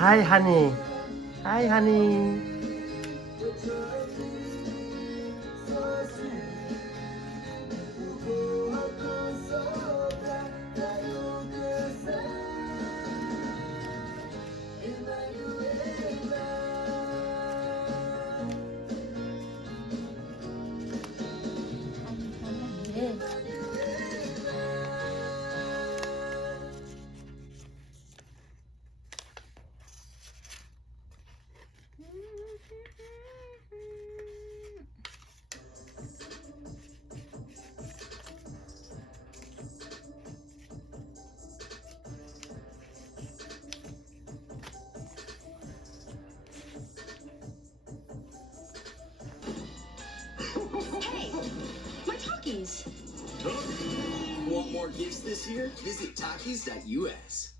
Hi honey. Hi honey. Hey, my Takis. Want more gifts this year? Visit Takis.us.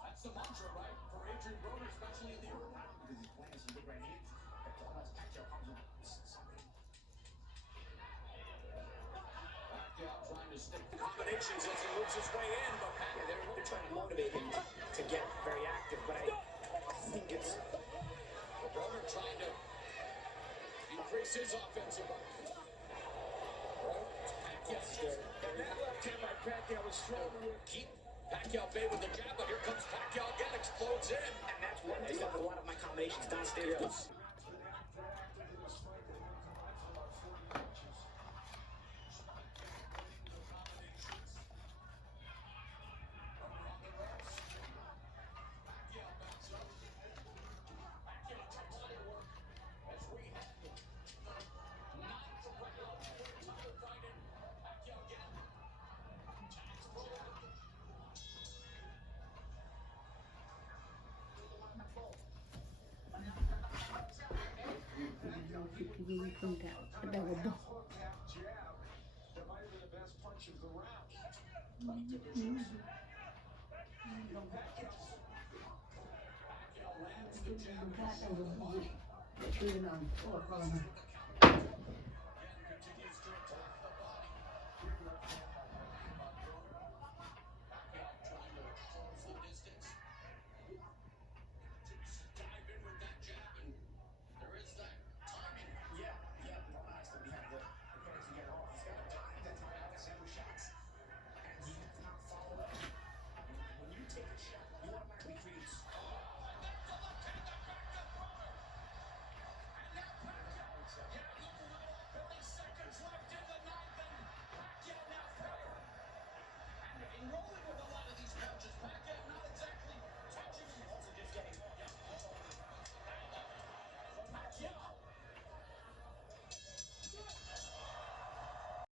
That's the mantra, right? For Adrian Broner, especially in the early round, because he's playing some big right hands. Pacquiao trying to stick combinations as he moves his way in, but they're really trying to motivate him to get very active. But I think it's Broner trying to increase his offensive. Pacquiao, and that left hand by Pacquiao was strong. Keep Pacquiao bay with the jab, but here comes Pacquiao again, explodes in. And that's what I love a lot of my combinations downstairs.